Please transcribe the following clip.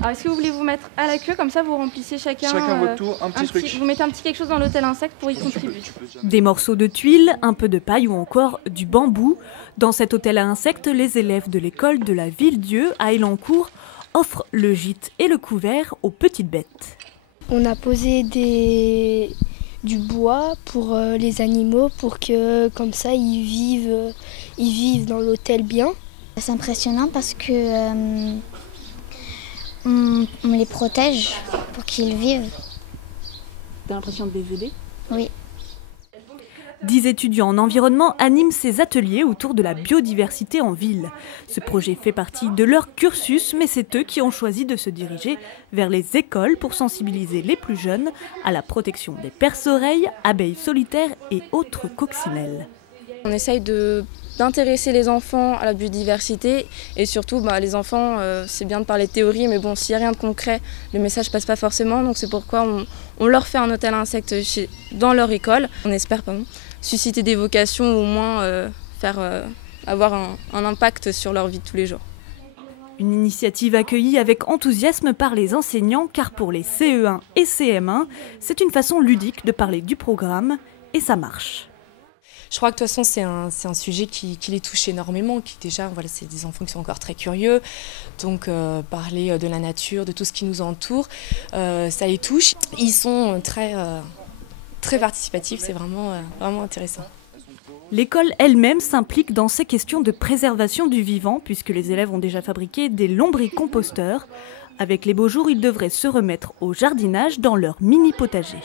Alors, est-ce que vous voulez vous mettre à la queue, comme ça vous remplissez chacun votre tour, un petit truc. Vous mettez un petit quelque chose dans l'hôtel insecte pour y contribuer. Des morceaux de tuiles, un peu de paille ou encore du bambou. Dans cet hôtel à insectes, les élèves de l'école de la Ville-Dieu à Elancourt offrent le gîte et le couvert aux petites bêtes. On a posé du bois pour les animaux pour que comme ça ils vivent dans l'hôtel bien. C'est impressionnant parce que on les protège pour qu'ils vivent. T'as l'impression de les aider ? Oui. 10 étudiants en environnement animent ces ateliers autour de la biodiversité en ville. Ce projet fait partie de leur cursus, mais c'est eux qui ont choisi de se diriger vers les écoles pour sensibiliser les plus jeunes à la protection des perce-oreilles, abeilles solitaires et autres coccinelles. On essaye d'intéresser les enfants à la biodiversité et surtout les enfants, c'est bien de parler de théorie, mais bon, s'il n'y a rien de concret, le message passe pas forcément, donc c'est pourquoi on leur fait un hôtel à insectes dans leur école. On espère susciter des vocations ou au moins avoir un impact sur leur vie de tous les jours. Une initiative accueillie avec enthousiasme par les enseignants, car pour les CE1 et CM1, c'est une façon ludique de parler du programme et ça marche. Je crois que de toute façon c'est un sujet qui les touche énormément, qui déjà c'est des enfants qui sont encore très curieux, donc parler de la nature, de tout ce qui nous entoure, ça les touche. Ils sont très participatifs, c'est vraiment intéressant. L'école elle-même s'implique dans ces questions de préservation du vivant puisque les élèves ont déjà fabriqué des lombricomposteurs. Avec les beaux jours, ils devraient se remettre au jardinage dans leur mini potager.